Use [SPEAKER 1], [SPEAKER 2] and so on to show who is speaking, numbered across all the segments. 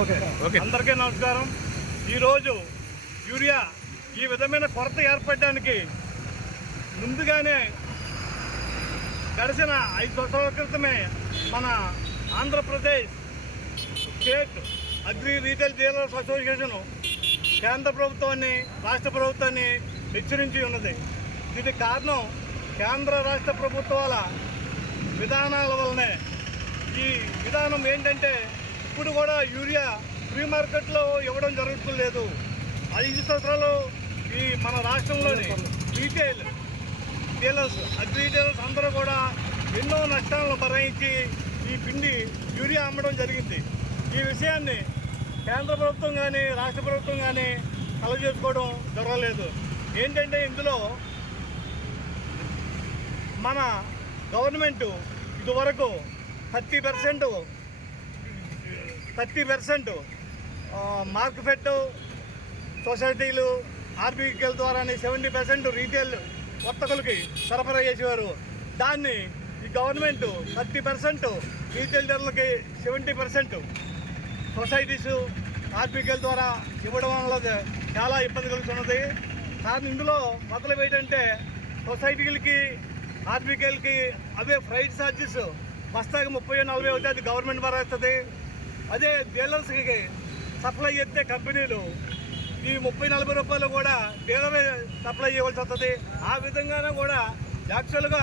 [SPEAKER 1] Okay.
[SPEAKER 2] Okay.
[SPEAKER 1] అందరికీ నమస్కారం. ఈరోజు యూరియా ఈ విధమైన కొరత ఏర్పడడానికి ముందుగానే గడిచిన ఐదు సంవత్సరాల క్రితమే మన Andhra Pradesh state agri retail dealers association కేంద్ర ప్రభుత్వాన్ని రాష్ట్ర ప్రభుత్వాన్ని హెచ్చరించి ఉన్నది. దీనికి కారణం కేంద్ర రాష్ట్ర ప్రభుత్వాల విధానాల వల్లనే విధానం ఏంటంటే ఇప్పుడు కూడా యూరియా ఫ్రీ మార్కెట్లో ఇవ్వడం జరుగుతులేదు ఐదు సంవత్సరాలు ఈ మన రాష్ట్రంలోని రీటైల్ డీలర్స్ అగ్రి అందరూ కూడా ఎన్నో నష్టాలను భరించి ఈ పిండి యూరియా అమ్మడం జరిగింది. ఈ విషయాన్ని కేంద్ర ప్రభుత్వం కానీ రాష్ట్ర ప్రభుత్వం కానీ కలగజేసుకోవడం జరగలేదు. ఏంటంటే ఇందులో మన గవర్నమెంట్ ఇదివరకు thirty percent. Thirty percent. Market సొసైటీలు ఆర్బీకేల్ ద్వారానే సెవెంటీ పర్సెంట్ రీటైల్ వర్తకులకి సరఫరా చేసేవారు. దాన్ని ఈ గవర్నమెంట్ థర్టీ పర్సెంట్ రీటైల్ డీలర్లకి సెవెంటీ పర్సెంట్ సొసైటీస్ ఆర్బీకేల్ ద్వారా ఇవ్వడం వల్ల చాలా ఇబ్బంది కలుగుతున్నది. కానీ ఇందులో మొదలు ఏంటంటే సొసైటీలకి ఆర్బీకేలకి అవే ఫ్రైడ్ ఛార్జెస్ బస్తాకి ముప్పై నలభై అవుతుంది అది గవర్నమెంట్ ద్వారా అదే డీలర్స్కి సప్లై చేస్తే కంపెనీలు ఈ ముప్పై నలభై రూపాయలు కూడా డీలరే సప్లై చేయవలసి వస్తుంది. ఆ విధంగానే కూడా యాక్చువల్గా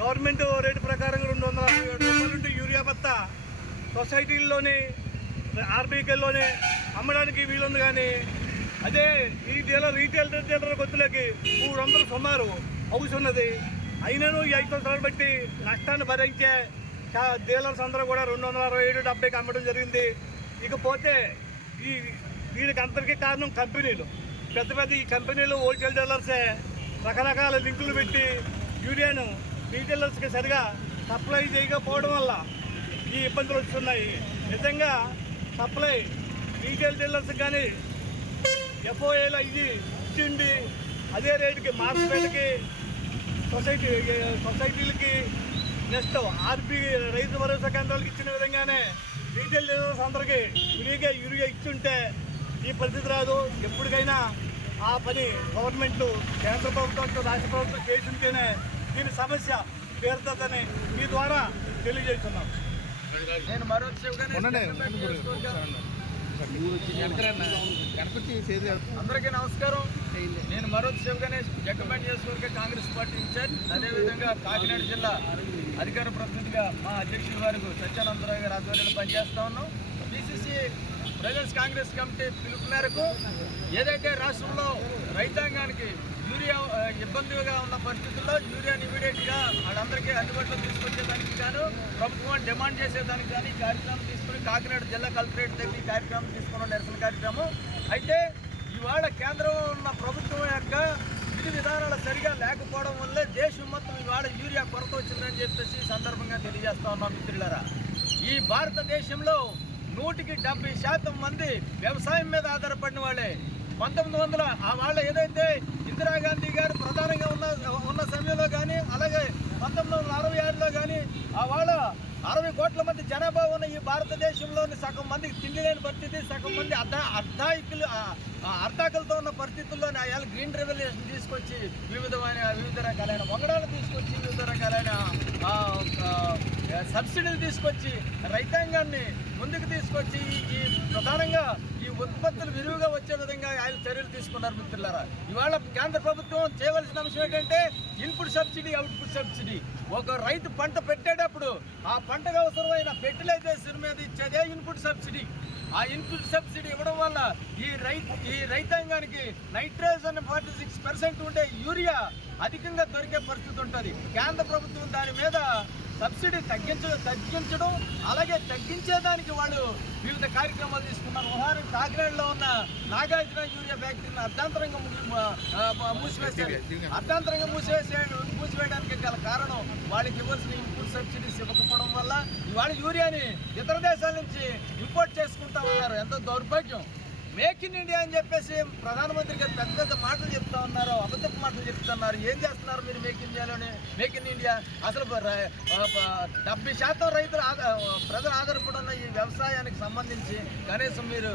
[SPEAKER 1] గవర్నమెంట్ రేటు ప్రకారం రెండు వందల అరవై రూపాయలు యూరియా బత్త సొసైటీల్లోని ఆర్బీకేల్లోనే అమ్మడానికి వీలుంది కానీ అదే ఈ డీలర్ రీటైల్ డీలర్ గొత్తులకి మూడు వందలు సుమారు అవుతున్నది అయినను ఈ ఐదు సంవత్సరాలు బట్టి నష్టాన్ని భరించే డీలర్స్ అందరూ కూడా రెండు వందల అరవై ఏడు డెబ్బైకి అమ్మడం జరిగింది. ఇకపోతే ఈ దీనికి అందరికీ కారణం కంపెనీలు. పెద్ద పెద్ద ఈ కంపెనీలు హోల్సేల్ డీలర్సే రకరకాల లింకులు పెట్టి యూరియాను రీటైలర్స్కి సరిగా సప్లై చేయకపోవడం వల్ల ఈ ఇబ్బందులు వస్తున్నాయి. నిజంగా సప్లై రీటైల్ డీలర్స్కి కానీ ఎఫ్ఓఏలో ఇది ఇచ్చిండి అదే రేటుకి మార్కెట్కి society సొసైటీలకి next RB Rythu Bharosa కేంద్రాలకు ఇచ్చిన విధంగానే రీటైల్ డీలర్స్ అందరికీ ఫ్రీగా యూరియా ఇచ్చుంటే ఈ పరిస్థితి రాదు. ఎప్పటికైనా ఆ పని గవర్నమెంట్ కేంద్ర ప్రభుత్వం రాష్ట్ర ప్రభుత్వం చేస్తుంటేనే దీని సమస్య తీరుతుందని మీ ద్వారా తెలియజేస్తున్నాం.
[SPEAKER 3] నేను మరో అందరికీ నమస్కారం. నేను మరో శివ గణేష్ జగ్గబండి చేసుకోరికే కాంగ్రెస్ పార్టీ ఇన్ఛార్జ్. అదేవిధంగా కాకినాడ జిల్లా అధికార ప్రతినిధిగా మా అధ్యక్షుల వారికి సత్యానందరావు గారి ఆధ్వర్యంలో పనిచేస్తా ఉన్నాం. బీసీసీ ప్రజెన్స్ కాంగ్రెస్ కమిటీ పిలుపు మేరకు ఏదైతే రాష్ట్రంలో రైతాంగానికి యూరియా ఇబ్బందిగా ఉన్న పరిస్థితుల్లో యూరియాని ఇమీడియట్గా వాళ్ళందరికీ అందుబాటులో తీసుకొచ్చేదానికి గాను ప్రభుత్వం డిమాండ్ చేసేదానికి కానీ కార్యక్రమం తీసుకుని కాకినాడ జిల్లా కలెక్టరేట్ దగ్గర ఈ కార్యక్రమం తీసుకున్న నిరసన కార్యక్రమం. అయితే ఇవాళ కేంద్రంలో ఉన్న ప్రభుత్వం యొక్క విధి విధానాలు సరిగా లేకపోవడం వల్లే దేశం మొత్తం ఇవాళ యూరియా కొరత వచ్చిందని చెప్పేసి సందర్భంగా తెలియజేస్తా ఉన్నాం మిత్రులరా. ఈ భారతదేశంలో నూటికి డెబ్బై శాతం మంది వ్యవసాయం మీద ఆధారపడిన వాళ్ళే. పంతొమ్మిది వందల ఆ వాళ్ళ ఏదైతే ఇందిరాగాంధీ గారు ప్రధానంగా ఉన్న ఉన్న సమయంలో కానీ అలాగే పంతొమ్మిది వందల అరవై ఆరులో కానీ ఆ వాళ్ళ అరవై కోట్ల మంది జనాభా ఉన్న ఈ భారతదేశంలోని సగం మందికి తిండి లేని పరిస్థితి సగం మంది అర్ధ అర్ధాయికులు అర్ధాకులతో ఉన్న పరిస్థితుల్లోనే ఆయాలు గ్రీన్ రెవల్యూషన్ తీసుకొచ్చి వివిధమైన వివిధ రకాలైన వంగడాలు తీసుకొచ్చి వివిధ రకాలైన సబ్సిడీలు తీసుకొచ్చి రైతాంగాన్ని ముందుకు తీసుకొచ్చి ఈ- ప్రధానంగా ఈ ఉత్పత్తులు విరివిగా వచ్చే విధంగా ఆయన చర్యలు తీసుకున్నారు మిత్రులారా. ఇవాళ కేంద్ర ప్రభుత్వం చేయవలసిన అంశం ఏంటంటే ఇన్పుట్ సబ్సిడీ అవుట్పుట్ సబ్సిడీ ఒక రైతు పంట పెట్టేటప్పుడు ఆ పంటకు అవసరమైన ఫెర్టిలైజేషన్ మీద ఇచ్చేదే ఇన్పుట్ సబ్సిడీ ఆ ఇన్పుట్ సబ్సిడీ ఇవ్వడం వల్ల ఈ రైతు ఈ రైతాంగానికి నైట్రోజన్ ఫార్టీ సిక్స్ పర్సెంట్ ఉండే యూరియా అధికంగా దొరికే పరిస్థితి ఉంటుంది. కేంద్ర ప్రభుత్వం దాని మీద సబ్సిడీ తగ్గించడం తగ్గించడం అలాగే తగ్గించేదానికి వాళ్ళు వివిధ కార్యక్రమాలు తీసుకున్నారు. ఉదాహరణ కాకినాడలో ఉన్న నాగార్జున యూరియా ఫ్యాక్టరీని అర్ధాంతరంగా మూసివేశారు. అర్ధాంతరంగా మూసివేసే మూసివేయడానికి గల కారణం వాళ్ళకి ఇవ్వాల్సిన ఇంపూర్ సబ్సిడీస్ ఇవ్వకపోవడం వల్ల ఇవాళ యూరియాని ఇతర దేశాల నుంచి ఇంపోర్ట్ చేసుకుంటా ఉన్నారు. ఎంతో దౌర్భాగ్యం. మేక్ ఇన్ ఇండియా అని చెప్పేసి ప్రధానమంత్రి గారు పెద్ద పెద్ద మాటలు చెప్తా ఉన్నారు. మాటలు చెప్తున్నారు. ఏం చేస్తున్నారు మీరు మేక్ ఇండియాలోనే మేక్ ఇన్ ఇండియా అసలు డెబ్బై శాతం రైతులు ఆధార ప్రజలు ఆధారపడి ఉన్న ఈ వ్యవసాయానికి సంబంధించి కనీసం మీరు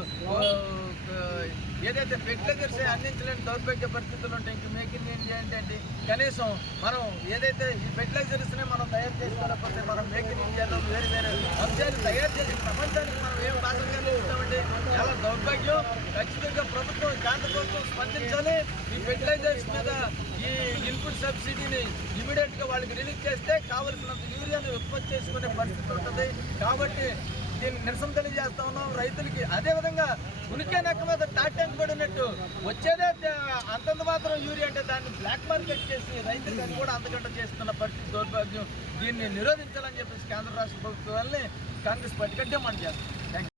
[SPEAKER 3] ఏదైతే ఫెర్టిలైజర్స్ అందించలేని దౌర్భాగ్య పరిస్థితులు ఉంటాయి ఇంక మేక్ ఇన్ ఇండియా ఏంటంటే కనీసం మనం ఏదైతే ఈ ఫెర్టిలైజర్స్ని మనం తయారు చేసుకోలేకపోతే మనం మేక్ ఇన్ ఇండియాలో వేరు వేరే అంశాలు తయారు చేసి ప్రపంచానికి మనం ఏం భాగంగా ఇస్తామంటే చాలా దౌర్భాగ్యం. ఖచ్చితంగా ప్రభుత్వం కేంద్ర ప్రభుత్వం స్పందించాలి. ఈ ఫెర్టిలైజర్స్ మీద ఈ ఇన్పుట్ సబ్సిడీని ఇమీడియట్గా వాళ్ళకి రిలీజ్ చేస్తే కావలసినంత యూరియాని ఉత్పత్తి చేసుకునే పరిస్థితి ఉంటుంది. కాబట్టి దీన్ని నిరసన తెలియజేస్తా ఉన్నాం. రైతులకి అదే విధంగా ఉనికి నెక్క మీద టాటెంట్ పడినట్టు వచ్చేదే అంతంత మాత్రం యూరియా అంటే దాన్ని బ్లాక్ మార్కెట్ చేసి రైతులకు కూడా అంతకంట చేస్తున్న పరిస్థితి దౌర్భాగ్యం. దీన్ని నిరోధించాలని చెప్పేసి కేంద్ర రాష్ట్ర ప్రభుత్వాన్ని కాంగ్రెస్ పార్టీగా మనం చేస్తాం.